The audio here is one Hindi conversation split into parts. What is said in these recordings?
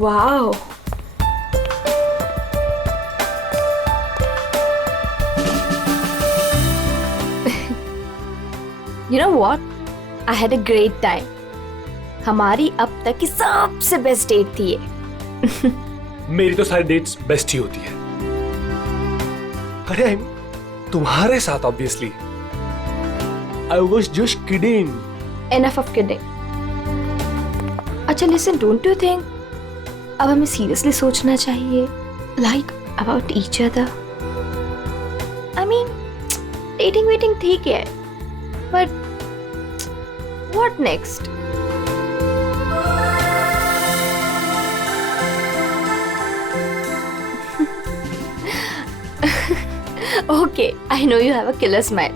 Wow. You know what? I had a great time. हमारी अब तक की सबसे बेस्ट डेट थी ये. मेरी तो सारी डेट्स बेस्ट ही होती है. अरे तुम्हारे साथ obviously. I was just kidding. Enough of kidding. अच्छा listen, don't you think अब हमें seriously सोचना चाहिए like about each other? I mean, dating waiting ठीक है, but what next? Okay, I know you have a killer smile,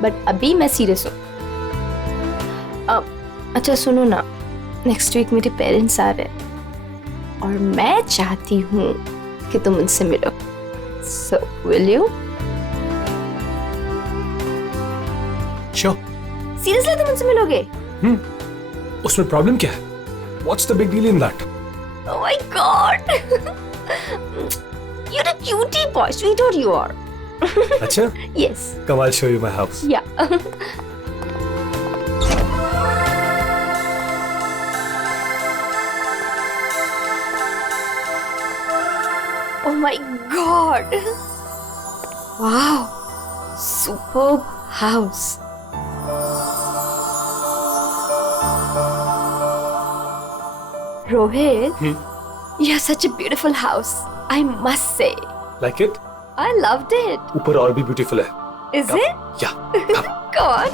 but अभी मैं सीरियस हूँ. अच्छा सुनो ना, नेक्स्ट वीक मेरे पेरेंट्स आ रहे हैं और मैं चाहती हूँ कि तुम उनसे मिलो. So will you? Sure. Seriously तुम उनसे मिलोगे? उसमें प्रॉब्लम क्या है? What's the big deal in that? Oh my God! You're a cutie boy, sweetheart you are. अच्छा? Yes. Come, I'll show you my house. Yeah. Oh my God! Wow! Superb house. Rohit, you have such a beautiful house. I must say. Like it? I loved it. ऊपर और भी beautiful है. Is it? Yeah. Come. Go on.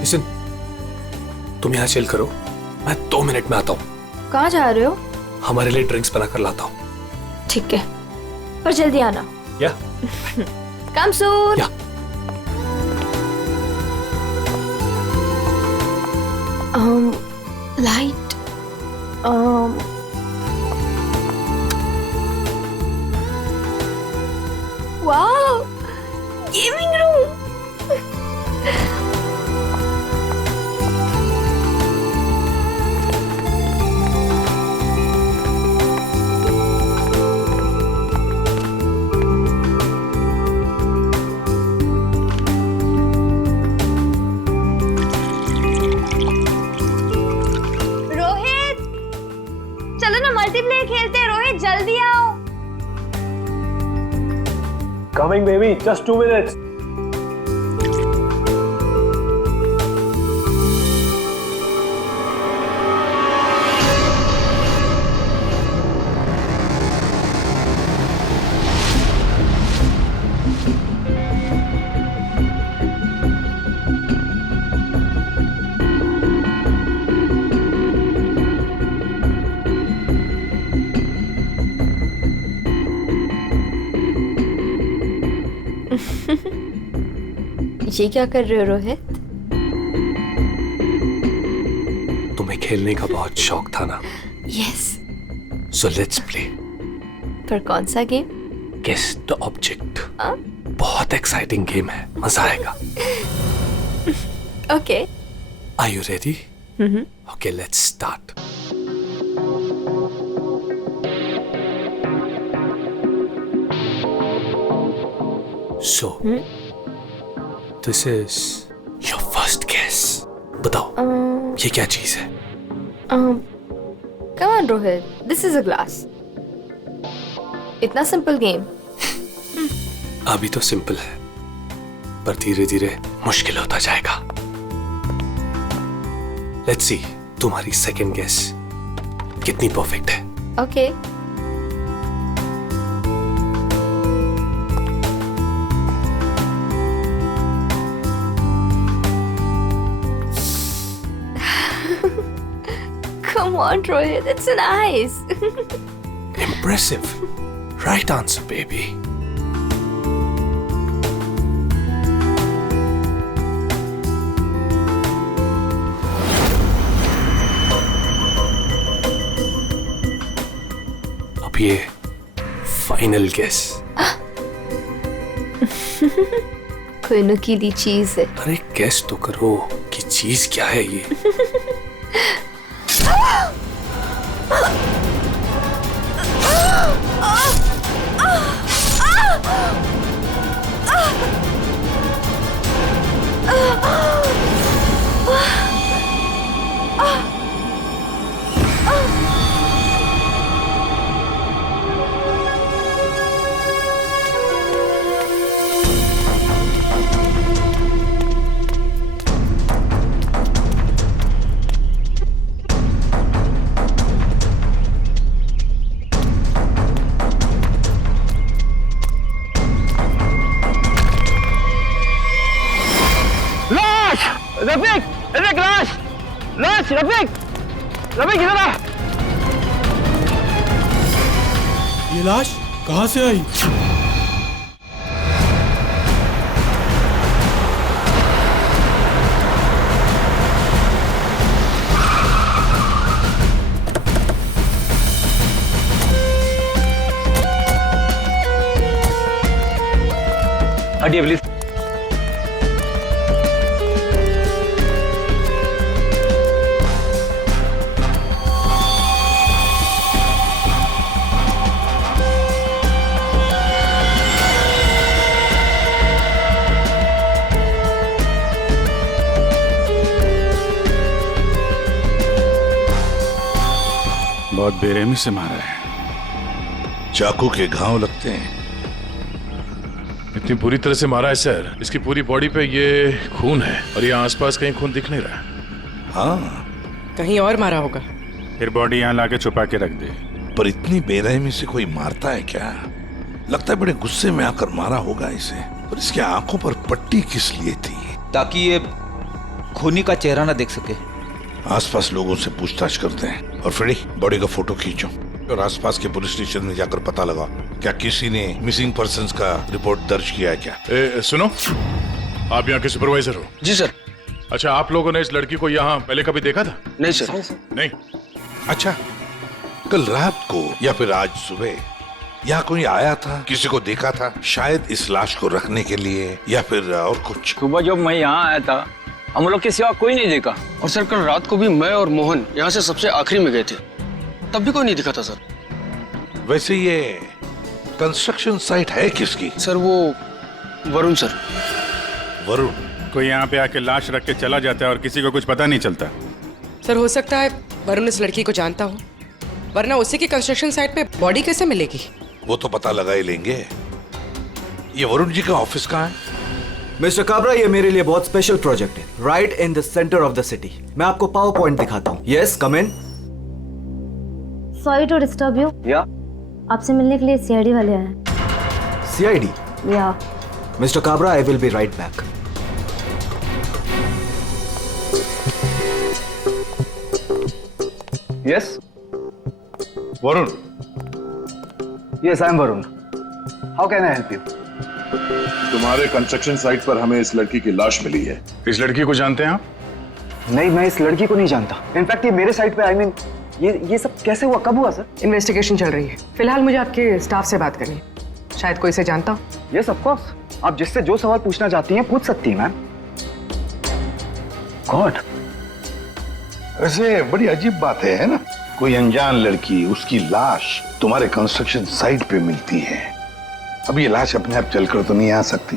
Listen, तुम यहाँ चिल करो. मैं 2 मिनट में आता हूँ. कहाँ जा रहे हो? हमारे लिए ड्रिंक्स बना कर लाता हूँ. ठीक है, पर जल्दी आना. Yeah. Come soon. Yeah. Light. Wow, gaming room. Rohit, चलो ना मल्टीप्लेयर खेलते हैं. रोहित जल्दी आओ. Coming, baby. Just 2 minutes. ये क्या कर रहे हो रोहित? तुम्हें खेलने का बहुत शौक था ना? Yes. So let's play. पर कौन सा गेम? Guess the object. बहुत एक्साइटिंग गेम है. मजा आएगा. Okay. Are you ready? Okay, let's start. So, this is your first guess. बताओ, ये क्या चीज है? Come on Rohit, this is a glass. इतना सिंपल गेम. अभी तो सिंपल है, पर धीरे धीरे मुश्किल होता जाएगा. Let's see, तुम्हारी सेकंड गेस कितनी परफेक्ट है. Okay. Come on, Rohit, it's nice. Impressive. Right answer, baby. अब ये फाइनल गेस. कोई नुकीली चीज है। अरे गेस तो करो कि चीज क्या है ये। रफीक, रफीक लाश, लाश, रफीक, रफीक इधर आ। ये लाश कहाँ से आई? हटिए प्लीज। बहुत बेरहमी से मारा है। चाकू के घाव लगते हैं। इतनी बुरी तरह से मारा है सर, इसकी पूरी बॉडी पे ये खून है और ये आसपास कहीं खून दिख नहीं रहा। हाँ, कहीं और मारा होगा। फिर बॉडी यहाँ लाके छुपा के रख दे। पर इतनी बेरहमी से कोई मारता है क्या? लगता है बड़े गुस्से में आकर मारा होगा इसे। और इसके आंखों पर पट्टी किस लिए थी? ताकि ये खूनी का चेहरा ना देख सके। आसपास लोगों से पूछताछ करते हैं। और फ्रेडी, बॉडी का फोटो खींचो और आसपास के पुलिस स्टेशन में जाकर पता लगाओ क्या किसी ने मिसिंग पर्संस का रिपोर्ट दर्ज किया है क्या। सुनो, आप यहाँ के सुपरवाइजर हो? जी सर। अच्छा, आप लोगों ने इस लड़की को यहाँ पहले कभी देखा था? नहीं सर। नहीं। अच्छा, कल रात को या फिर आज सुबह यहाँ कोई आया था, किसी को देखा था? शायद इस लाश को रखने के लिए या फिर और कुछ। सुबह जब मैं यहाँ आया था हम लोग के सिवा कोई नहीं देखा। और सर कल रात को भी मैं और मोहन यहाँ से सबसे आखिरी में गए थे, तब भी कोई नहीं दिखा था सर। वैसे ये कंस्ट्रक्शन साइट है किसकी? सर वो वरुण सर। वरुण? कोई यहाँ पे आके लाश रख के चला जाता है और किसी को कुछ पता नहीं चलता। सर हो सकता है वरुण इस लड़की को जानता हो, वरना उसी की कंस्ट्रक्शन साइट पे बॉडी कैसे मिलेगी? वो तो पता लगा ही लेंगे। ये वरुण जी का ऑफिस कहाँ है? मिस्टर काबरा, ये मेरे लिए बहुत स्पेशल प्रोजेक्ट है, right in the centre of the city. मैं आपको पावर पॉइंट दिखाता हूँ। Yes, come in. Sorry to disturb you. या आपसे मिलने के लिए सीआईडी वाले आए हैं। सीआईडी? या mister Kabra, I will be right back. Yes Varun? Yes I am Varun. How can I help you? तुम्हारे कंस्ट्रक्शन साइट पर हमें इस लड़की की लाश मिली है। इस लड़की को जानते हैं आप? नहीं, मैं इस लड़की को नहीं जानता। इनफैक्ट ये मेरे साइट पे, आई मीन ये सब कैसे हुआ, कब हुआ सर? इन्वेस्टिगेशन चल रही है। फिलहाल मुझे आपके स्टाफ से बात करनी है, शायद कोई इसे जानता हो। यस ऑफ कोर्स, आप जिससे जो सवाल पूछना चाहती हैं पूछ सकती हैं मैम। गॉड, वैसे बड़ी अजीब बात है ना? कोई अनजान लड़की, उसकी लाश तुम्हारे कंस्ट्रक्शन साइट पे मिलती है। अब ये लाश अपने आप चलकर तो नहीं आ सकती।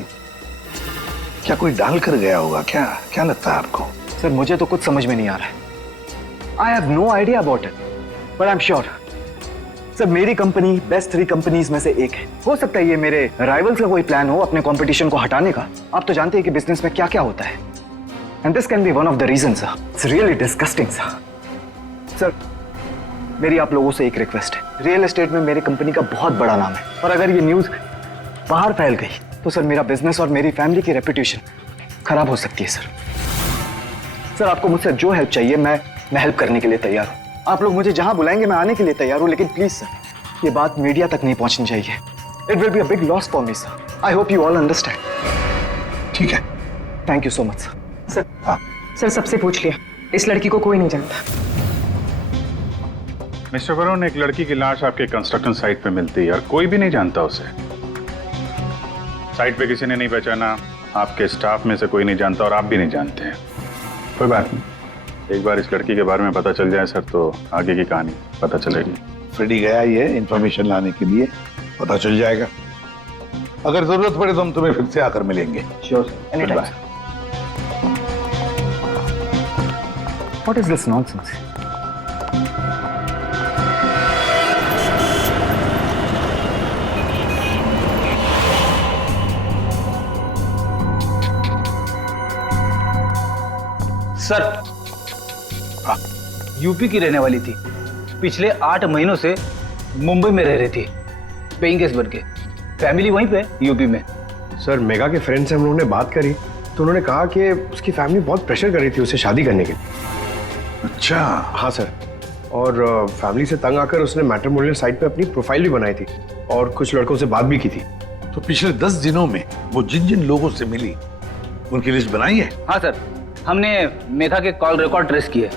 क्या कोई डाल कर गया होगा क्या? क्या लगता है आपको? सर मुझे तो कुछ समझ में नहीं आ रहा है। I have no idea about it, but I am sure sir मेरी कंपनी बेस्ट 3 कंपनीज में से एक है। हो सकता है ये मेरे राइवल्स का कोई प्लान हो अपने कंपटीशन को हटाने का। आप तो जानते हैं कि बिजनेस में क्या क्या होता है, and this can be one of the reason sir. It's really disgusting sir. मेरी आप लोगों से एक रिक्वेस्ट है, रियल एस्टेट में मेरी कंपनी का बहुत बड़ा नाम है, और अगर ये न्यूज बाहर फैल गई तो सर मेरा बिजनेस और मेरी फैमिली की रेपुटेशन खराब हो सकती है सर। आपको मुझसे जो हेल्प चाहिए मैं हेल्प करने के लिए तैयार हूँ। आप लोग मुझे जहां बुलाएंगे मैं आने के लिए तैयार हूँ, लेकिन प्लीज सर ये बात मीडिया तक नहीं पहुंचनी चाहिए। It will be a big loss for me sir. I hope you all understand. ठीक है, thank you so much sir. Sir सबसे पूछ लिया, इस लड़की को कोई नहीं जानता। मिस्टर वरुण, एक लड़की की लाश आपके कंस्ट्रक्शन साइट पे मिलती है और कोई भी नहीं जानता उसे। साइट पे किसी ने नहीं पहचाना, आपके स्टाफ में से कोई नहीं जानता और आप भी नहीं जानते हैं। कोई बात नहीं, एक बार इस लड़की के बारे में पता चल जाए सर तो आगे की कहानी पता चलेगी। फ्रेडी गया ही है इंफॉर्मेशन लाने के लिए, पता चल जाएगा। अगर जरूरत पड़े तो हम तुम्हें फिर से आकर मिलेंगे। Sure, any time. What is this nonsense? Sir, UP की रहने वाली थी, पिछले 8 महीनों से मुंबई में रह रही थी, पेइंग गेस्ट बन के। फैमिली वहीं पे यूपी में। सर, मेगा के फ्रेंड से हम लोगों ने बात करी तो उन्होंने कहा कि उसकी फैमिली बहुत प्रेशर कर रही थी उसे शादी करने के लिए। अच्छा। हाँ सर, और फैमिली से तंग आकर उसने मैट्रिमोनियल साइट पे अपनी प्रोफाइल भी बनाई थी और कुछ लड़कों से बात भी की थी। तो पिछले 10 दिनों में वो जिन जिन लोगों से मिली उनकी लिस्ट बनाई है? हाँ सर, हमने मेघा के कॉल रिकॉर्ड ट्रेस किए।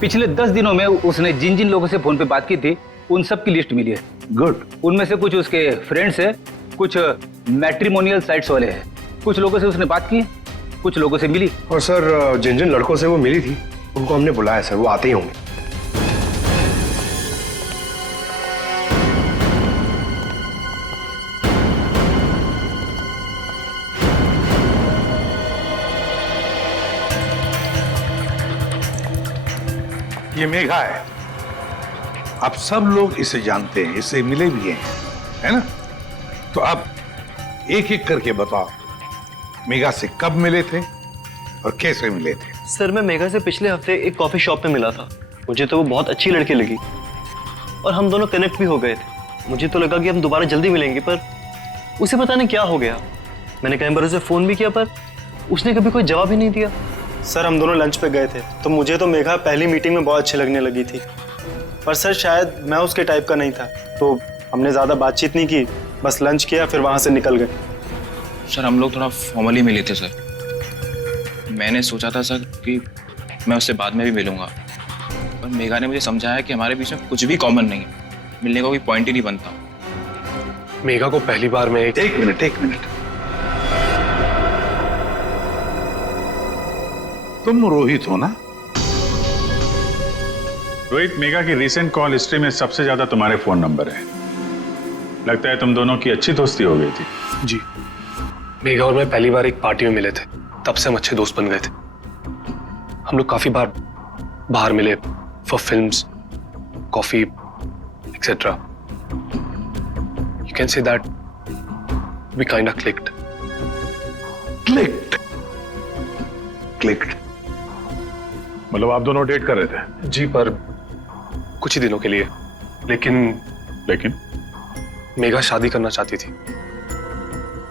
पिछले 10 दिनों में उसने जिन जिन लोगों से फोन पे बात की थी उन सब की लिस्ट मिली है। गुड। उनमें से कुछ उसके फ्रेंड्स है, कुछ मैट्रिमोनियल साइट्स वाले हैं। कुछ लोगों से उसने बात की, कुछ लोगों से मिली। और सर, जिन जिन लड़कों से वो मिली थी उनको हमने बुलाया सर, वो आते ही होंगे। ये मेघा है, आप सब लोग इसे जानते हैं, इससे मिले भी हैं, है ना? तो अब एक एक करके बताओ, मेघा से कब मिले थे और कैसे मिले थे? सर, मैं मेघा से पिछले हफ्ते एक कॉफी शॉप पे मिला था। मुझे तो वो बहुत अच्छी लड़की लगी और हम दोनों कनेक्ट भी हो गए थे। मुझे तो लगा कि हम दोबारा जल्दी मिलेंगे, पर उसे पता नहीं क्या हो गया। मैंने कई बार उसे फोन भी किया पर उसने कभी कोई जवाब ही नहीं दिया। सर, हम दोनों लंच पे गए थे तो मुझे तो मेघा पहली मीटिंग में बहुत अच्छी लगने लगी थी, पर सर शायद मैं उसके टाइप का नहीं था, तो हमने ज़्यादा बातचीत नहीं की, बस लंच किया फिर वहाँ से निकल गए। सर, हम लोग थोड़ा फॉर्मली मिले थे सर। मैंने सोचा था सर कि मैं उससे बाद में भी मिलूंगा, पर मेघा ने मुझे समझाया कि हमारे बीच में कुछ भी कॉमन नहीं है, मिलने का कोई पॉइंट ही नहीं बनता। मेघा को पहली बार में एक मिनट। तुम रोहित हो ना? रोहित, मेघा की रिसेंट कॉल हिस्ट्री में सबसे ज्यादा तुम्हारे फोन नंबर है। लगता है तुम दोनों की अच्छी दोस्ती हो गई थी। जी, मेघा और मैं पहली बार एक पार्टी में मिले थे, तब से हम अच्छे दोस्त बन गए थे। हम लोग काफी बार बाहर मिले for films, coffee etcetera. You can say that we kind of clicked. मतलब आप दोनों डेट कर रहे थे? जी, पर कुछ ही दिनों के लिए। लेकिन मेघा शादी करना चाहती थी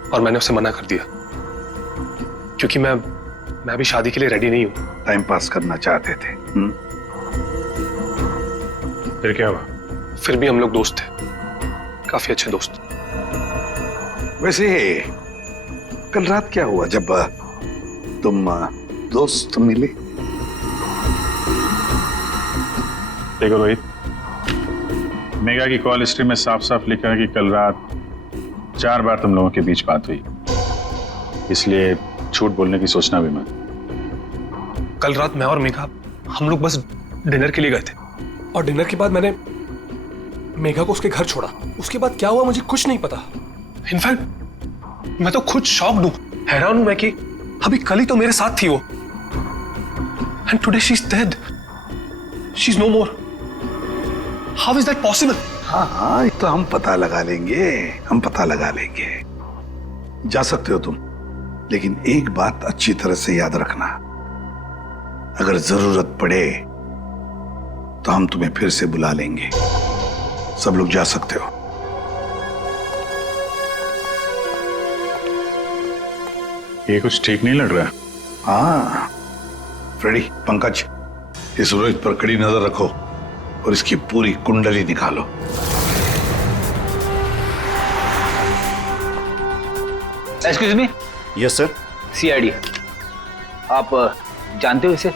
और मैंने उसे मना कर दिया क्योंकि मैं भी शादी के लिए रेडी नहीं हूं। टाइम पास करना चाहते थे। फिर क्या हुआ? फिर भी हम लोग दोस्त थे, काफी अच्छे दोस्त। वैसे कल रात क्या हुआ जब तुम दोस्त मिले? देखो रोहित, मेघा की कॉल हिस्ट्री में साफ साफ लिखा है कि कल रात 4 बार तुम लोगों के बीच बात हुई, इसलिए झूठ बोलने की सोचना भी मत। कल रात मैं और मेघा हम लोग बस डिनर के लिए गए थे और डिनर के बाद मैंने मेघा को उसके घर छोड़ा। उसके बाद क्या हुआ मुझे कुछ नहीं पता। इनफैक्ट मैं तो खुद शॉक्ड हूं, हैरान हूं मैं कि अभी कल ही तो मेरे साथ थी वो, and today she is dead, she is no more. How is that possible? हाँ, तो हम पता लगा लेंगे, जा सकते हो तुम, लेकिन एक बात अच्छी तरह से याद रखना, अगर जरूरत पड़े तो हम तुम्हें फिर से बुला लेंगे। सब लोग जा सकते हो। ये कुछ ठीक नहीं लग रहा। हाँ फ्रेडी, पंकज, इस रोहित पर कड़ी नजर रखो और इसकी पूरी कुंडली निकालो। Excuse me. Yes sir. CID, आप जानते हो इसे?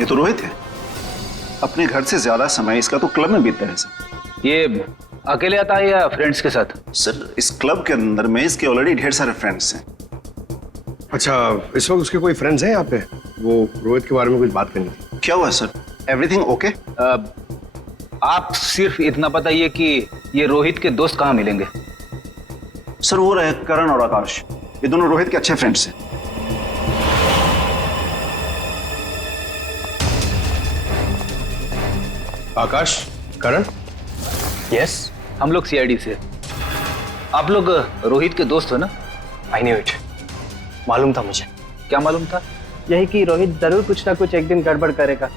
ये तो रोहित है, अपने घर से ज्यादा समय इसका तो क्लब में बीतता है सर। ये अकेले आता है या फ्रेंड्स के साथ? सर इस क्लब के अंदर में इसके ऑलरेडी ढेर सारे फ्रेंड्स हैं। अच्छा, इस वक्त उसके कोई फ्रेंड्स हैं यहाँ पे? वो रोहित के बारे में कुछ बात करनी थी। क्या हुआ सर? Everything okay? आप सिर्फ इतना बताइए कि ये रोहित के दोस्त कहाँ मिलेंगे? सर वो रहे करण और आकाश, ये दोनों रोहित के अच्छे फ्रेंड्स हैं। आकाश, करण? यस, हम लोग सीआईडी से। आप लोग रोहित के दोस्त हो ना? आई न्यू इट, मालूम था मुझे। क्या मालूम था? यही कि रोहित जरूर कुछ ना कुछ एक दिन गड़बड़ करेगा,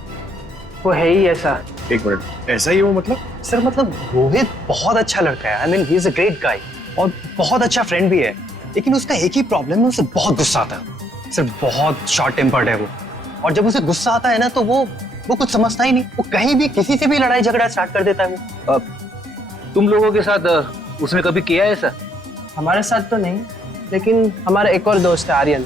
वो है ही ऐसा। एक मिनट, ऐसा ही वो मतलब? सर मतलब रोहित बहुत अच्छा लड़का है, I mean he is a great guy और बहुत अच्छा फ्रेंड भी है, लेकिन उसका एक ही प्रॉब्लम है, उसे बहुत गुस्सा आता है। सर बहुत शॉर्ट टेम्पर्ड है वो, और जब उसे गुस्सा आता है ना तो वो कुछ समझता ही नहीं, वो कहीं भी किसी से भी लड़ाई झगड़ा स्टार्ट कर देता है वो। तुम लोगों के साथ उसने कभी किया है ऐसा? हमारे साथ तो नहीं, लेकिन हमारा एक और दोस्त है आर्यन,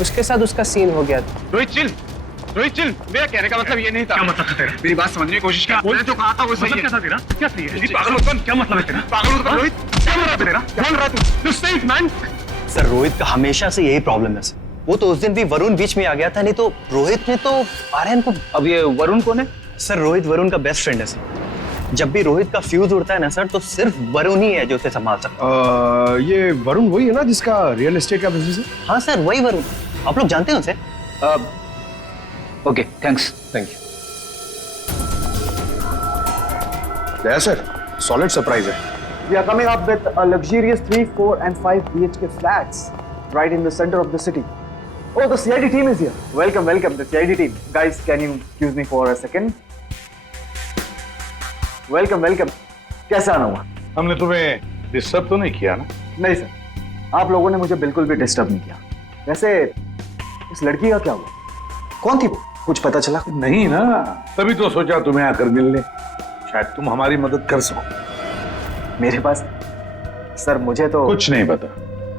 उसके साथ उसका सीन हो गया था। रोहित चिल, मेरा कहने का मतलब ये नहीं था। क्या मतलब था तेरा? मेरी बात समझने की कोशिश कर। मैंने तो कहा था वो सही है। क्या था तेरा? क्या सही है? पागल मत बन, क्या मतलब है तेरा? पागल मत बन रोहित, क्या मतलब है तेरा? बोल रहा तू से मैन। सर रोहित का हमेशा से यही प्रॉब्लम है सर, वो तो उस दिन भी वरुण बीच में आ गया था, नहीं तो रोहित ने तो आर्यन को। अब ये वरुण कौन है? सर रोहित वरुण का बेस्ट फ्रेंड है सर, जब भी रोहित का फ्यूज उड़ता है ना सर तो सिर्फ वरुण ही है जो उसे संभाल सकता। ये वरुण वही है ना जिसका रियल एस्टेट का बिजनेस है? हाँ सर वही वरुण, आप लोग जानते हो उसे? Okay thanks. Thank you sir, solid surprise है। We are coming up with a luxurious 3, 4 and 5 BHK flats right in the center of the city. Oh, the CID team is here. Welcome, the CID team. Guys, can you excuse me for a second? Welcome. कैसा आना हुआ? हमने तुम्हें डिस्टर्ब तो नहीं किया ना? नहीं सर, आप लोगों ने मुझे बिल्कुल भी डिस्टर्ब नहीं किया। वैसे इस लड़की का क्या हुआ? कौन थी वो? कुछ पता चला? नहीं ना, तभी तो सोचा तुम्हें आकर मिलने, शायद तुम हमारी मदद कर सको। मेरे पास सर मुझे तो कुछ नहीं पता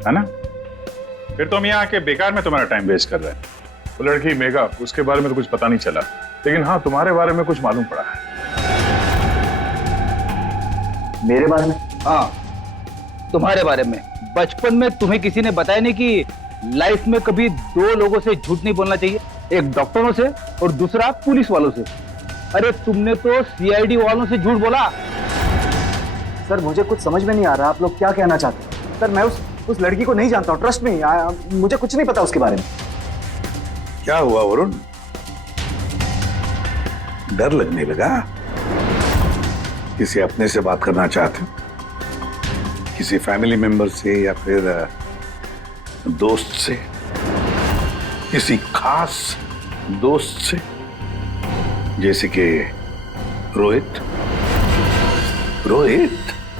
है ना, फिर तुम यहाँ आके बेकार में तुम्हारा टाइम वेस्ट कर रहे हैं। वो लड़की मेघा, उसके बारे में तो कुछ पता नहीं चला, लेकिन हाँ तुम्हारे बारे में कुछ मालूम पड़ा है। मेरे बारे में? हाँ तुम्हारे बारे में। बचपन में तुम्हें किसी ने बताया नहीं कि लाइफ में कभी दो लोगों से झूठ नहीं बोलना चाहिए, एक डॉक्टरों से और दूसरा पुलिस वालों से। अरे तुमने तो सीआईडी वालों से झूठ बोला। सर मुझे कुछ समझ में नहीं आ रहा, आप लोग क्या कहना चाहते हैं? सर मैं उस लड़की को नहीं जानता हूँ, ट्रस्ट में मुझे कुछ नहीं पता उसके बारे में। क्या हुआ वरुण, डर लगने लगा? किसी अपने से बात करना चाहते हो? किसी फैमिली मेंबर से या फिर दोस्त से, किसी खास दोस्त से, जैसे कि रोहित?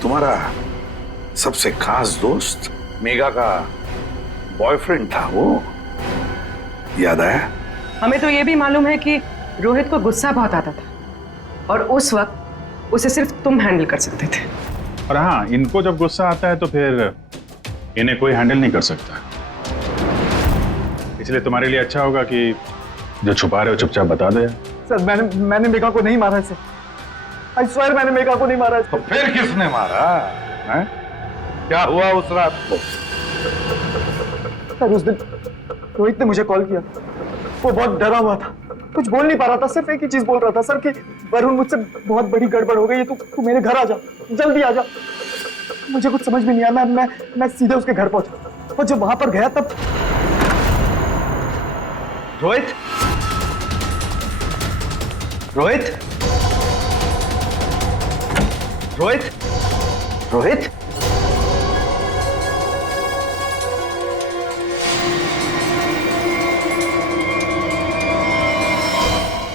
तुम्हारा सबसे खास दोस्त मेघा का बॉयफ्रेंड था वो, याद आया? हमें तो ये भी मालूम है कि रोहित को गुस्सा बहुत आता था और उस वक्त उसे सिर्फ तुम हैंडल कर सकते थे। और हाँ, इनको जब गुस्सा आता है तो फिर इन्हें कोई हैंडल नहीं कर सकता, इसलिए तुम्हारे लिए अच्छा होगा कि जो छुपा रहे हो चुपचाप बता दो। सर मैंने मेघा को नहीं मारा इसे, आई स्वेयर मैंने मेघा को नहीं मारा। तो फिर किसने मारा है? क्या हुआ उस रात को? सर उस दिन रोहित ने मुझे कॉल किया, वो बहुत डरा हुआ था, कुछ बोल नहीं पा रहा था, सिर्फ एक ही चीज बोल रहा था सर कि वरुण मुझसे बहुत बड़ी गड़बड़ हो गई है, तू मेरे घर आ जा, जल्दी आ जा। मुझे कुछ समझ में नहीं आया, मैं सीधे उसके घर पहुंचा और जब वहां पर गया तब रोहित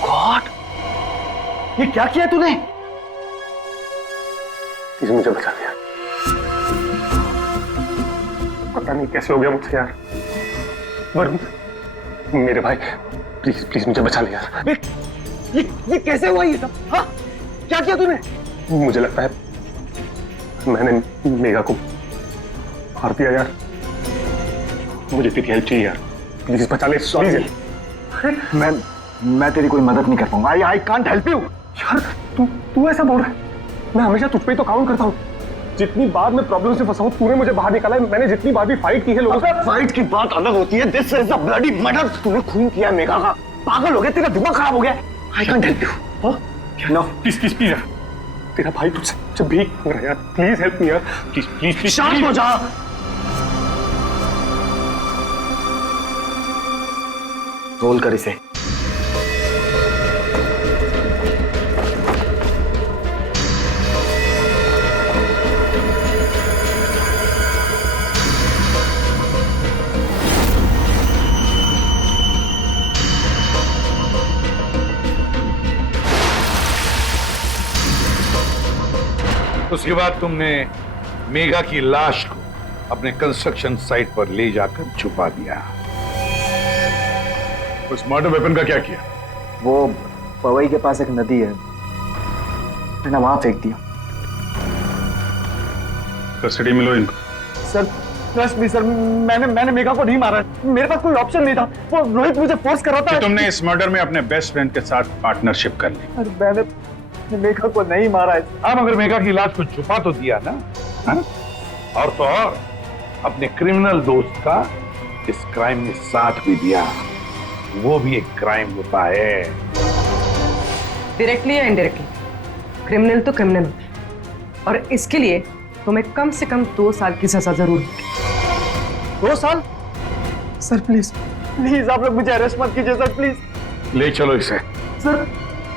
गॉड, ये क्या किया तूने? किसी मुझे बचा दिया, पता नहीं कैसे हो गया मुझसे यार। वरुण मेरे भाई, प्लीज मुझे बचा ले यार। ये कैसे हुआ ये सब? हाँ क्या किया तूने? मुझे लगता है मैंने मेघा को मार दिया यार, मुझे तेरी हेल्प चाहिए यार, प्लीज बचा ले। सॉरी मैं तेरी कोई मदद नहीं कर पाऊंगा, आई कांट हेल्प यू। यार तू ऐसा बोल रहा है? मैं हमेशा तुझ पे ही तो काउंट करता हूँ, जितनी बार मैं प्रॉब्लम से फंसा हूं तूने मुझे बाहर निकाला है। मैंने जितनी बार भी फाइट की है लोगों से। फाइट की बात अलग होती है। This is a bloody murder. तूने खून किया मेघा का। पागल हो गया, तेरा दिमाग खराब हो गया। I can't help you. No please please please यार, तेरा भाई तुझसे भीख मांग रहा है यार, प्लीज हेल्प मी यार, प्लीज प्लीज प्लीज। शांत हो जा। रोल कर इसे। उसके बाद तुमने मेघा की लाश को अपने कंस्ट्रक्शन साइट पर ले जाकर छुपा दिया। उस मर्डर वेपन का क्या किया? वो पवई के पास एक नदी है, मैंने वहां फेंक दिया। कस्टडी में लो इनको। सर ट्रस्ट मी सर, मैंने मेघा को नहीं मारा। मेरे पास कोई ऑप्शन नहीं था। वो रोहित मुझे फोर्स कर रहा था। तुमने इस मर्डर में अपने बेस्ट फ्रेंड के साथ पार्टनरशिप कर ली। अरे मैंने मेघा को नहीं मारा है। हाँ, मगर मेघा की लाश को छुपा तो दिया ना। हाँ? और तो और अपने क्रिमिनल दोस्त का इस क्राइम में साथ भी दिया। वो भी एक क्राइम होता है। डायरेक्टली या इनडायरेक्टली, क्रिमिनल तो क्रिमिनल होता है, और इसके लिए तुम्हें कम से कम 2 साल की सजा जरूर होगी। 2 साल? सर प्लीज प्लीज आप लोग मुझे अरेस्ट मत कीजिए सर, प्लीज। ले चलो इसे। Sir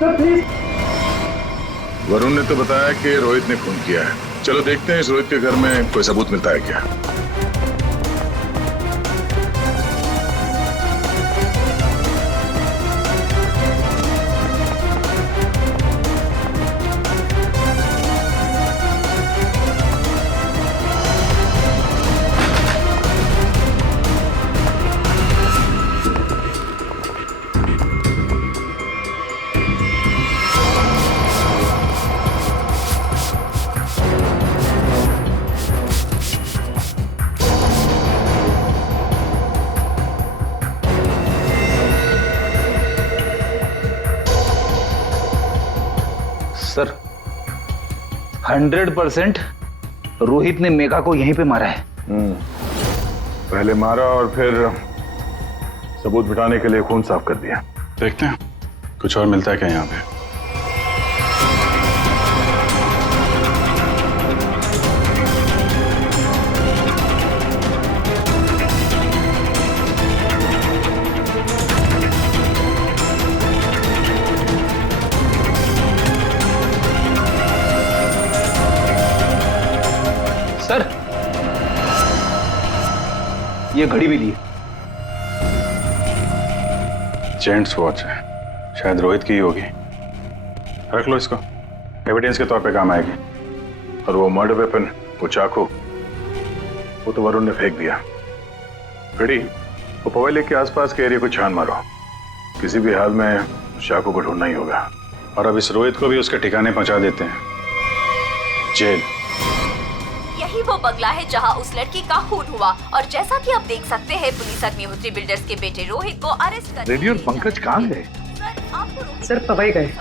please. वरुण ने तो बताया कि रोहित ने खून किया है। चलो देखते हैं इस रोहित के घर में कोई सबूत मिलता है क्या। सर 100% रोहित ने मेघा को यहीं पे मारा है। पहले मारा और फिर सबूत मिटाने के लिए खून साफ कर दिया। देखते हैं कुछ और मिलता है क्या यहाँ पे। सर ये घड़ी भी ली है। जेंट्स वॉच है, शायद रोहित की ही होगी। रख लो इसको, एविडेंस के तौर पे काम आएगी। और वो मर्डर वेपन, वो चाकू, वो तो वरुण ने फेंक दिया। घड़ी, वो पवई लेक के आसपास के एरिया को छान मारो। किसी भी हाल में उस चाकू को ढूंढना ही होगा। और अब इस रोहित को भी उसके ठिकाने पहुंचा देते हैं, जेल। यही वो बंगला है जहां उस लड़की का खून हुआ। और जैसा कि आप देख सकते हैं, पुलिस अग्निहोत्री बिल्डर्स के बेटे रोहित को अरेस्ट कर। रेडी और पंकज कहाँ गए? सर पवई गए।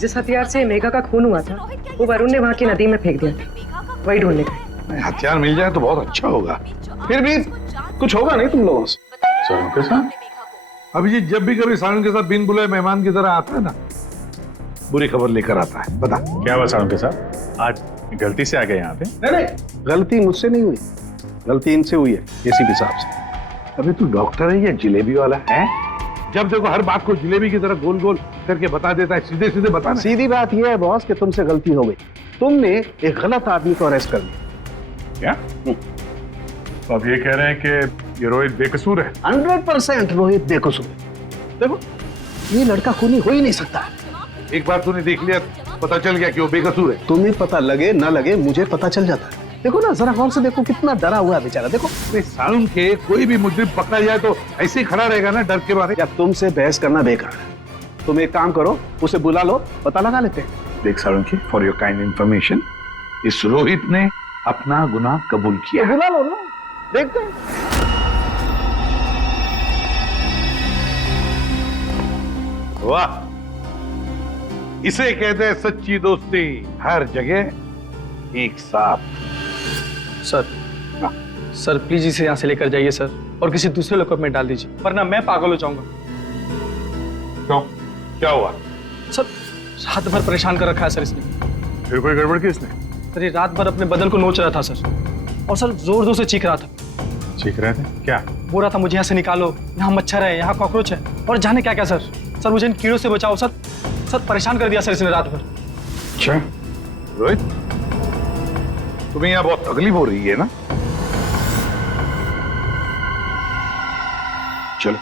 जिस हथियार से मेघा का खून हुआ था वो वरुण ने वहाँ की नदी में फेंक दिया था, वही ढूंढने गए। हथियार मिल जाए तो बहुत अच्छा होगा। फिर भी कुछ होगा नहीं तुम लोगों से। सारुण के साथ? अभिजीत जब भी कभी सारुण के साथ बिन बुलाए मेहमान की तरह आता है ना, बुरी खबर लेकर आता है। बता क्या हुआ सारुण के साथ? आज गलती से आ गए यहाँ पे? नहीं, गलती मुझसे नहीं हुई, गलती इनसे हुई है एसीपी साहब से। अबे तू डॉक्टर है या जिलेबी वाला है? जब देखो हर बात को जिलेबी की तरह गोल गोल करके बता देता है। सीधे सीधे बता। सीधी बात यह है बॉस कि तुमसे गलती हो गई। तुमने एक गलत आदमी को अरेस्ट कर लिया। क्या? तो अब ये कह रहे हैं कि ये रोहित बेकसूर है? 100% रोहित बेकसूर है। देखो ये लड़का खूनी हो ही नहीं सकता। एक बार तूने देख लिया, पता चल गया कि वो बेकसूर है। तुम्हें पता लगे ना लगे, मुझे पता चल जाता है। देखो ना, जरा गौर से देखो, कितना डरा हुआ है बेचारा। देखो सारुण के कोई भी मुजरिम पकड़ा जाए तो ऐसे ही खड़ा रहेगा ना, डर के मारे। या तुमसे बहस करना बेकार है। तुम एक काम करो, उसे बुला लो, पता लगा लेते हैं। देख सारुण की, फॉर योर काइंड इंफॉर्मेशन, इस रोहित ने अपना गुनाह कबूल किया। बुला लो ना, देखते हैं। वाह, इसे कहते हैं सच्ची दोस्ती। हर जगह एक साथ। सर सर प्लीज इसे यहाँ से लेकर जाइए सर, और किसी दूसरे लॉकअप में डाल दीजिए, वरना मैं पागल हो जाऊंगा। क्यों, क्या हुआ? सर रात भर परेशान कर रखा है सर इसने। फिर कोई गड़बड़ की इसने? सर ये रात भर अपने बदन को नोच रहा था सर, और सर जोर जोर से चीख रहा था। चीख रहे थे क्या? बोल रहा था मुझे यहाँ से निकालो, यहाँ मच्छर है, यहाँ कॉकरोच है, और जाने क्या क्या सर। सर मुझे इन कीड़ों से बचाओ सर। सर परेशान कर दिया सर इसने रात भर। अच्छा रोहित, तुम्हें यहाँ बहुत तकलीफ हो रही है ना? चलो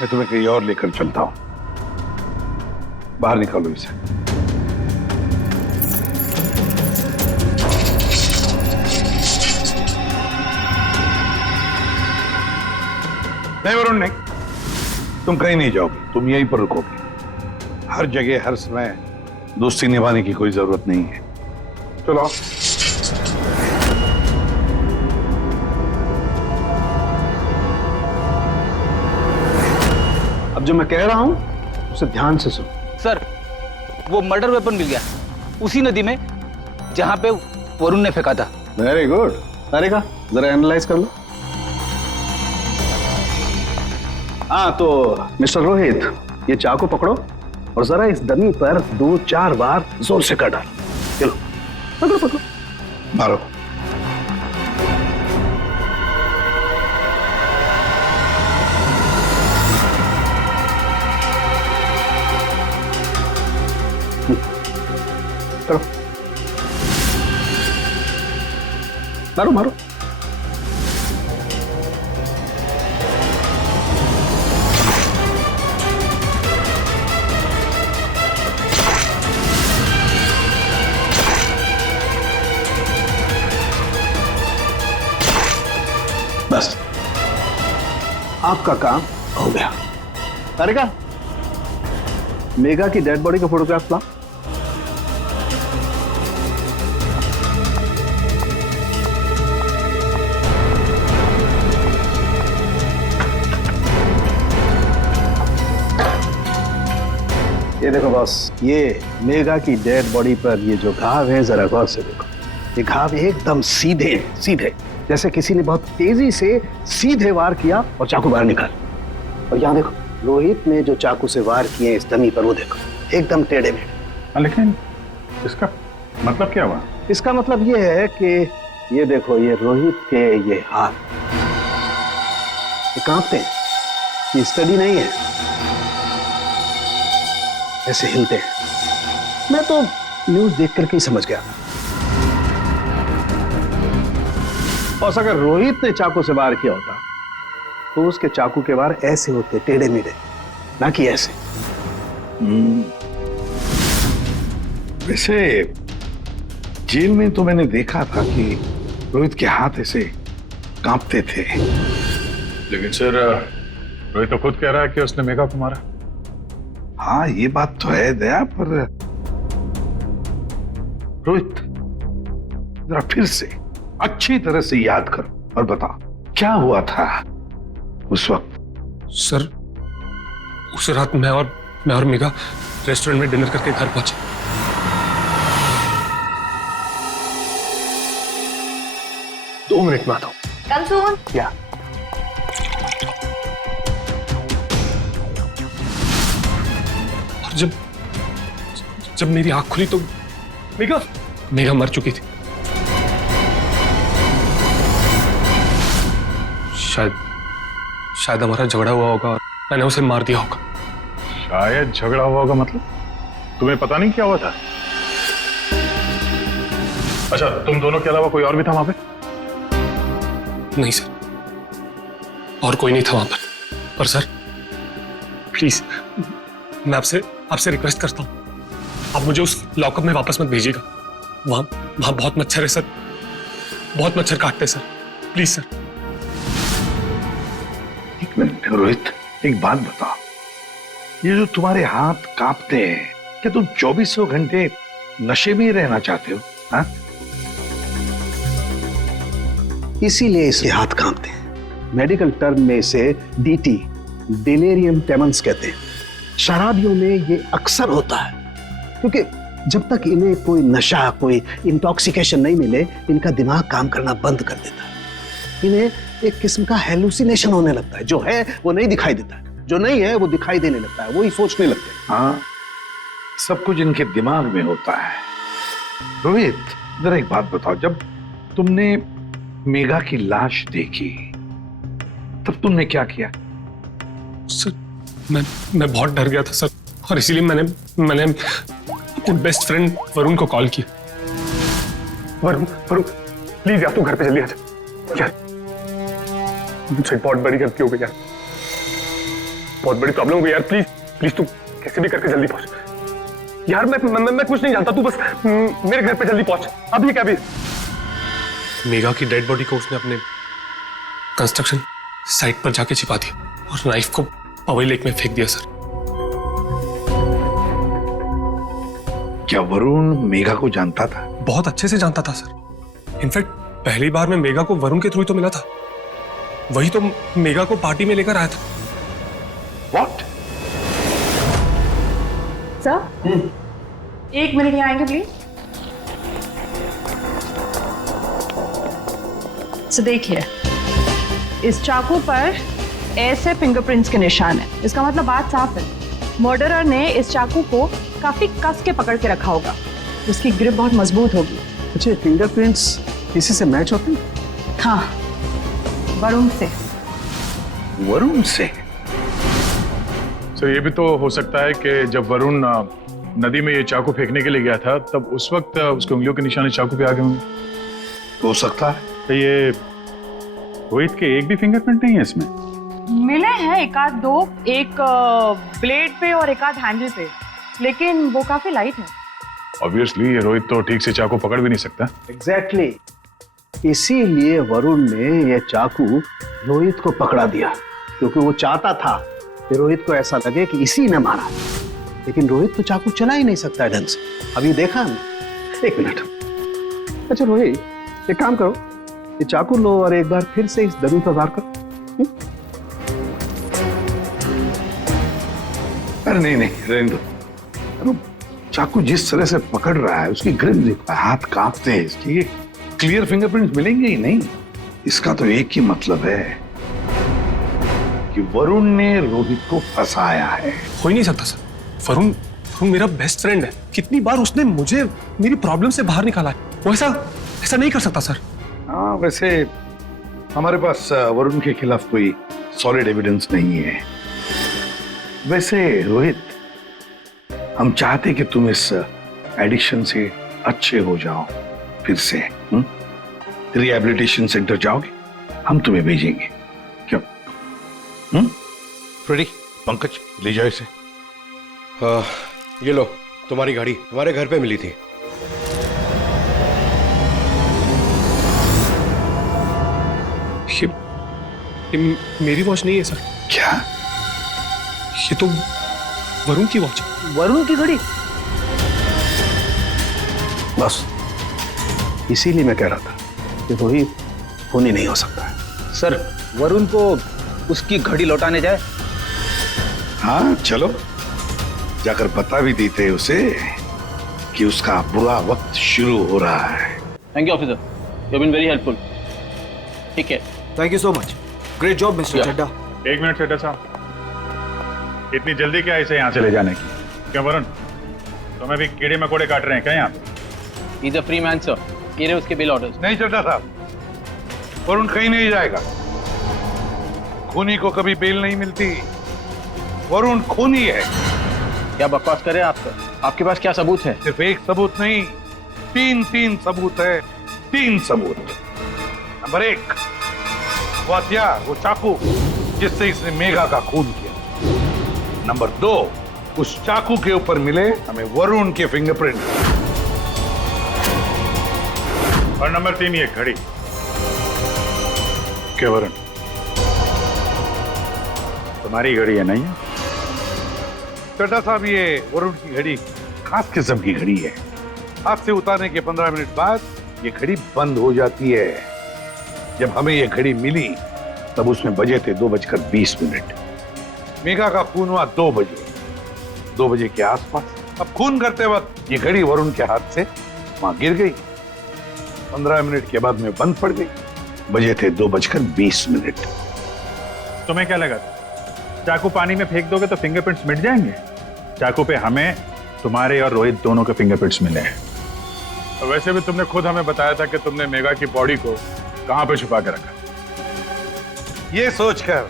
मैं तुम्हें कहीं और लेकर चलता हूं। बाहर निकालो इसे। नहीं वरुण नहीं, तुम कहीं नहीं जाओगे, तुम यहीं पर रुकोगे। हर जगह हर समय दोस्ती निभाने की कोई जरूरत नहीं है। चलो आओ। अब जो मैं कह रहा हूं उसे ध्यान से सुनो। सर वो मर्डर वेपन मिल गया उसी नदी में जहां पे वरुण ने फेंका था। Very good. अरे का जरा एनालाइज कर लो। हाँ तो मिस्टर रोहित, ये चाकू पकड़ो और जरा इस डमी पर 2-4 बार जोर से कर डालो। चलो पकड़ो पकड़ो, मारो। करो, मारो मारो। बस आपका काम हो गया। तारिका, मेघा की डेड बॉडी का फोटोग्राफ ला। ये देखो बॉस, ये मेघा की डेड बॉडी पर ये जो घाव है जरा गौर से देखो। ये घाव एकदम सीधे सीधे, जैसे किसी ने बहुत तेजी से सीधे वार किया और चाकू बाहर निकाल। और यहाँ देखो, रोहित ने जो चाकू से वार किए इस डमी पर, वो देखो एकदम टेढ़े मेढ़े। लेकिन इसका मतलब क्या हुआ? इसका मतलब ये है कि ये देखो, ये रोहित के ये हाथ ये कांपते हैं, ये स्टडी नहीं है, ऐसे हिलते हैं। मैं तो न्यूज देख करके ही समझ गया था। और अगर रोहित ने चाकू से वार किया होता तो उसके चाकू के वार ऐसे होते, टेढ़े मेढ़े, ना कि ऐसे। वैसे जेल में तो मैंने देखा था कि रोहित के हाथ ऐसे कांपते थे। लेकिन सर रोहित तो खुद कह रहा है कि उसने मेघा को मारा। हाँ ये बात तो है दया, पर रोहित जरा फिर से अच्छी तरह से याद करो और बताओ क्या हुआ था उस वक्त। सर उस रात मैं और मेघा रेस्टोरेंट में डिनर करके घर पहुंचे। दो मिनट में आता हूं। कल सुन क्या? और जब मेरी आंख खुली तो मेघा मर चुकी थी। शायद हमारा झगड़ा हुआ होगा और मैंने उसे मार दिया होगा। शायद झगड़ा हुआ होगा मतलब? तुम्हें पता नहीं क्या हुआ था? अच्छा, तुम दोनों के अलावा कोई और भी था वहां पे? नहीं सर, और कोई नहीं था वहां पर सर प्लीज मैं आपसे रिक्वेस्ट करता हूं, आप मुझे उस लॉकअप में वापस मत भेजिएगा। वहां बहुत मच्छर है सर, बहुत मच्छर काटते हैं सर, प्लीज सर। एक मिनट रोहित, एक बात बताओ, ये जो तुम्हारे हाथ कांपते हैं, क्या तुम 2400 घंटे नशे में ही रहना चाहते हो? हाँ? इसीलिए इसके हाथ कांपते हैं। मेडिकल टर्म में इसे डीटी, डिलेरियम ट्रेमेंस कहते हैं। शराबियों में ये अक्सर होता है, क्योंकि जब तक इन्हें कोई नशा, कोई इंटॉक्सिकेशन नहीं मिले, इनका दिमाग काम करना बंद कर देता है। इन्हें एक किस्म का हेलुसिनेशन होने लगता है। जो है वो नहीं दिखाई देता है, जो नहीं है वो दिखाई देने लगता है, वही सोचने लगते हैं। हाँ, सब कुछ इनके दिमाग में होता है। रोहित, जरा एक बात बताओ, जब तुमने मेघा की लाश देखी तब तुमने क्या किया? सर, मैं बहुत डर गया था सर, और इसीलिए मैंने अपने बेस्ट फ्रेंड वरुण को कॉल किया। वरुण, प्लीज यार तू घर पे जल्दी आ जा यार। मुझसे बहुत बड़ी गलती हो गई यार, बहुत बड़ी प्रॉब्लम हो गई यार। प्लीज तू कैसे भी करके जल्दी पहुंच यार। मैं कुछ नहीं जानता, तू बस मेरे घर पे जल्दी पहुंच, अभी क्या भी। मेघा की डेड बॉडी को उसने अपने कंस्ट्रक्शन साइट पर जाके छिपा दिया और नाइफ को पवई लेक में फेंक दिया सर। क्या वरुण मेघा को जानता था? बहुत अच्छे से जानता था सर। इनफैक्ट पहली बार मैं मेघा को वरुण के थ्रू तो मिला था, वही तो मेघा को पार्टी में लेकर आया था। What? सर, 1 मिनट यहाँ आएंगे प्लीज। तो देखिए, इस चाकू पर ऐसे फिंगरप्रिंट्स के निशान है। इसका मतलब बात साफ है, मर्डरर ने इस चाकू को काफी कस के पकड़ के रखा होगा। उसकी ग्रिप बहुत मजबूत होगी। अच्छा, फिंगरप्रिंट्स किसी से मैच होते हैं? हाँ, वरुण से। वरुण से? सर, ये भी तो हो सकता है कि जब वरुण नदी में ये चाकू फेंकने के लिए गया था, तब उस वक्त उसकी उंगलियों के निशान चाकू पे आ गए होंगे। हो सकता है। तो ये रोहित के एक भी फिंगरप्रिंट नहीं है इसमें? मिले हैं एक आध दो, एक ब्लेड पे और एक आध हैंडल पे, लेकिन वो काफी लाइट है। ऑब्वियसली ये रोहित तो ठीक से चाकू पकड़ भी नहीं सकता। एग्जैक्टली, इसीलिए वरुण ने यह चाकू रोहित को पकड़ा दिया, क्योंकि वो चाहता था कि रोहित को ऐसा लगे कि इसी ने मारा। लेकिन रोहित तो चाकू चला ही नहीं सकता ढंग से। अभी देखा हमने। 1 मिनट। अच्छा रोहित, एक काम करो, ये चाकू लो और एक बार फिर से इस दरी पर वार करो। अरे नहीं, रहने दो। चाकू जिस तरह से पकड़ रहा है, उसकी ग्रिप देखो, हाथ कांपते हैं इसके, ये क्लियर फिंगरप्रिंट्स मिलेंगे ही नहीं। इसका तो एक ही मतलब है कि वरुण ने रोहित को फंसाया है। हो ही नहीं सकता सर। वरुण मेरा बेस्ट फ्रेंड है। कितनी बार उसने मुझे मेरी प्रॉब्लम से बाहर निकाला है। वो ऐसा नहीं कर सकता सर। हाँ, वैसे हमारे पास वरुण के खिलाफ कोई सॉलिड एविडेंस नहीं है। वैसे रोहित, हम चाहते कि तुम इस एडिक्शन से अच्छे हो जाओ, फिर से रिहैबिलिटेशन सेंटर जाओगे, हम तुम्हें भेजेंगे। क्यों? फ्रेडी, पंकज, ले जाओ इसे। ये लो, तुम्हारी गाड़ी हमारे घर पे मिली थी। ये मेरी वॉच नहीं है सर। क्या? ये तो वरुण की वॉच है। वरुण की घड़ी? बस इसीलिए मैं कह रहा था कि रोहित खूनी नहीं हो सकता है। सर, वरुण को उसकी घड़ी लौटाने जाए? हाँ चलो, जाकर बता भी देते उसे कि उसका बुरा वक्त शुरू हो रहा है। Thank you officer, you been very helpful. ठीक है, thank you so much. Great job mister Chadha. 1 minute Chadha साहब, इतनी जल्दी क्या इसे यहाँ से ले जाने की? क्यों वरुण, तुम्हें भी कीड़े मकोड़े काट रहे हैं क्या यहाँ? He's a free man, sir. ये रहे उसके बिल ऑर्डर्स। नहीं चड्ढा साहब, वरुण कहीं नहीं जाएगा। खूनी को कभी बेल नहीं मिलती। वरुण खूनी है। क्या बकवास कर रहे हैं आप सर? आपके पास क्या सबूत है? सिर्फ एक सबूत नहीं, तीन सबूत है। 3 सबूत। नंबर 1, वो हथियार, वो चाकू जिससे इसने मेघा का खून किया। नंबर 2, उस चाकू के ऊपर मिले हमें वरुण के फिंगरप्रिंट। और नंबर 3, ये घड़ी। क्या वरुण, तुम्हारी घड़ी है नहीं है? चड्ढा साहब, ये वरुण की घड़ी खास किस्म की घड़ी है। हाथ से उतारने के 15 मिनट बाद ये घड़ी बंद हो जाती है। जब हमें ये घड़ी मिली तब उसमें बजे थे 2:20। मेघा का खून हुआ 2 बजे। 2 बजे के आसपास अब खून करते वक्त ये घड़ी वरुण के हाथ से वहां गिर गई। 15 मिनट के बाद में बंद पड़ गई। बजे थे 2:20। तुम्हें क्या लगा चाकू पानी में फेंक दोगे तो फिंगरप्रिंट्स मिट जाएंगे? चाकू पे हमें, तुम्हारे और रोहित दोनों के फिंगरप्रिंट्स मिले हैं। और वैसे भी तुमने खुद हमें बताया था कि तुमने मेघा की बॉडी को कहां पे छुपा के रखा। ये सोचकर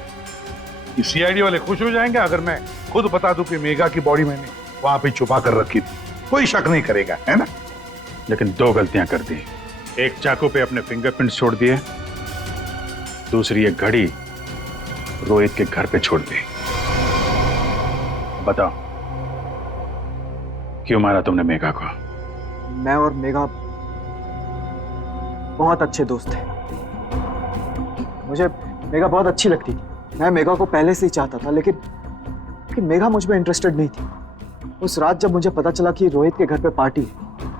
कि सीआईडी वाले खुश हो जाएंगे अगर मैं खुद बता दूं कि मेघा की बॉडी मैंने वहां पे छुपा कर रखी थी, कोई शक नहीं करेगा, है ना? लेकिन 2 गलतियां कर दी। एक चाकू पे अपने फिंगरप्रिंट्स छोड़ दिए, दूसरी एक घड़ी रोहित के घर पे छोड़ दी। बताओ क्यों मारा तुमने मेघा को? मैं और मेघा बहुत अच्छे दोस्त थे। मुझे मेघा बहुत अच्छी लगती थी। मैं मेघा को पहले से ही चाहता था, लेकिन मेघा मुझ में इंटरेस्टेड नहीं थी। उस रात जब मुझे पता चला कि रोहित के घर पे पार्टी है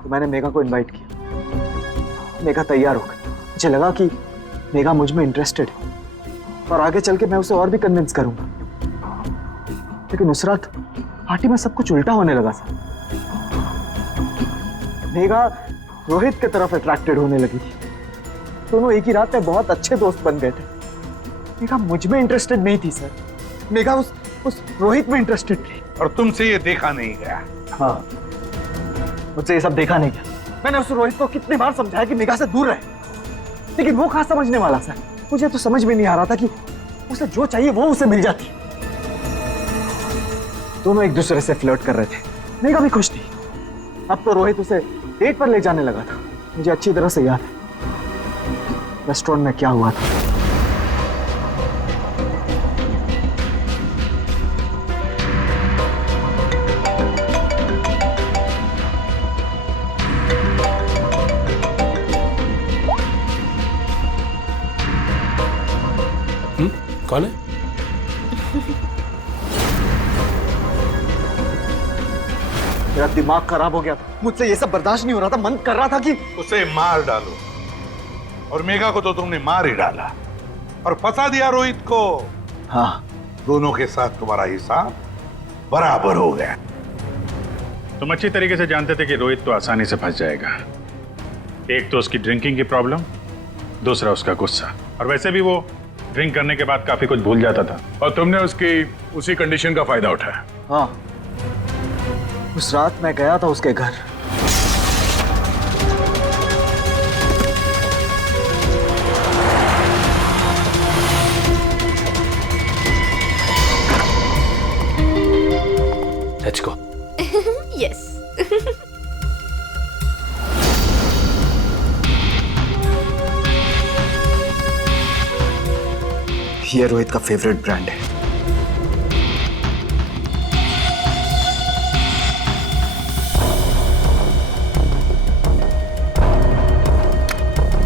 तो मैंने मेघा को इनवाइट किया। मेघा तैयार हो गई। मुझे लगा कि मेघा मुझ में इंटरेस्टेड है और आगे चल के मैं उसे और भी कन्विंस करूंगा। लेकिन उस रात पार्टी में सब कुछ उल्टा होने लगा सर। मेघा रोहित की तरफ अट्रैक्टेड होने लगी थी। दोनों एक ही रात में बहुत अच्छे दोस्त बन गए थे। मेघा मुझ में इंटरेस्टेड नहीं थी सर। मेघा उस रोहित में इंटरेस्टेड थी। और तुमसे ये देखा नहीं गया? हाँ, मुझसे ये सब देखा नहीं गया। मैंने उस रोहित को कितनी बार समझाया कि मेघा से दूर रहे, लेकिन वो कहाँ समझने वाला सर। मुझे तो समझ में नहीं आ रहा था कि उसे जो चाहिए वो उसे मिल जाती। दोनों एक दूसरे से फ्लर्ट कर रहे थे। मेघा भी खुश थी। अब तो रोहित उसे डेट पर ले जाने लगा था। मुझे अच्छी तरह से याद है रेस्टोरेंट में क्या हुआ था। कौन है? मेरा दिमाग खराब हो गया था। मुझसे ये सब बर्दाश्त नहीं हो रहा था। मन कर रहा था कि उसे मार डालो। और मेघा को तो तुमने मार ही डाला और फंसा दिया रोहित को। हाँ, दोनों के साथ तुम्हारा हिसाब बराबर हो गया। तुम अच्छी तरीके से जानते थे कि रोहित तो आसानी से फंस जाएगा। एक तो उसकी ड्रिंकिंग की प्रॉब्लम, दूसरा उसका गुस्सा। और वैसे भी वो ड्रिंक करने के बाद काफी कुछ भूल जाता था। और तुमने उसकी उसी कंडीशन का फायदा उठाया। हाँ, उस रात मैं गया था उसके घर। Let's go. Yes. ये रोहित का फेवरेट ब्रांड है।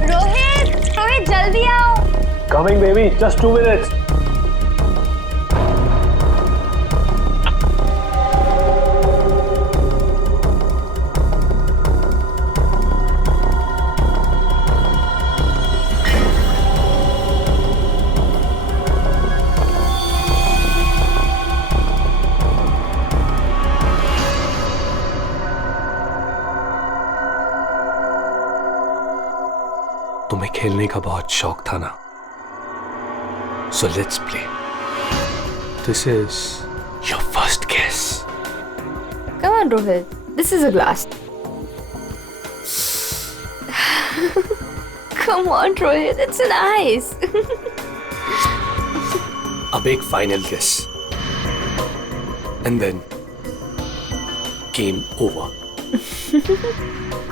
रोहित जल्दी आओ। Coming baby, just 2 minutes. तुम्हें खेलने का बहुत शौक था ना, so let's play. This is your first kiss. Come on, Rohit. This is a glass. Come on, Rohit. It's nice. अब एक फाइनल किस and then game over.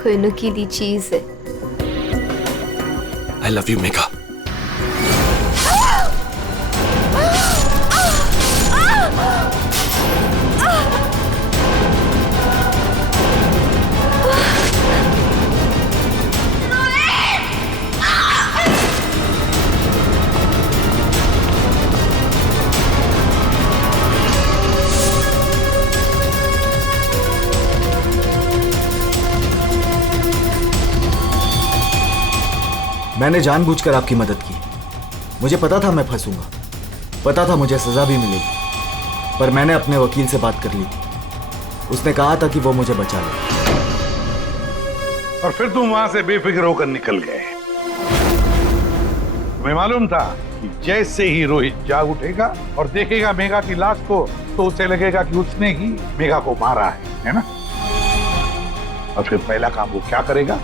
कोई नुकीली चीज है। I love you, Megha. मैंने जानबूझकर आपकी मदद की। मुझे पता था मैं फंसूंगा, पता था मुझे सजा भी मिलेगी, पर मैंने अपने वकील से बात कर ली थी। उसने कहा था कि वो मुझे बचा ले। और फिर तुम वहां से बेफिक्र होकर निकल गए। तुम्हें मालूम था कि जैसे ही रोहित जाग उठेगा और देखेगा मेघा की लाश को तो उसे लगेगा कि उसने ही मेघा को मारा है ना? और फिर पहला काम वो क्या करेगा?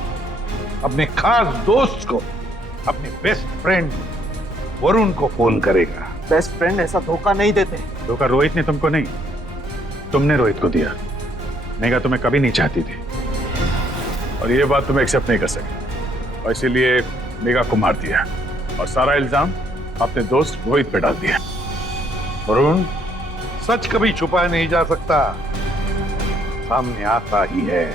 अपने खास दोस्त को, अपने बेस्ट फ्रेंड वरुण को फोन करेगा। बेस्ट फ्रेंड ऐसा धोखा नहीं देते। धोखा रोहित ने तुमको नहीं, तुमने रोहित को दिया। मेघा तुम्हें कभी नहीं चाहती थी और ये बात तुम एक्सेप्ट नहीं कर सके और इसीलिए मेघा को मार दिया और सारा इल्जाम अपने दोस्त रोहित पे डाल दिया। वरुण, सच कभी छुपाया नहीं जा सकता, सामने आता ही है।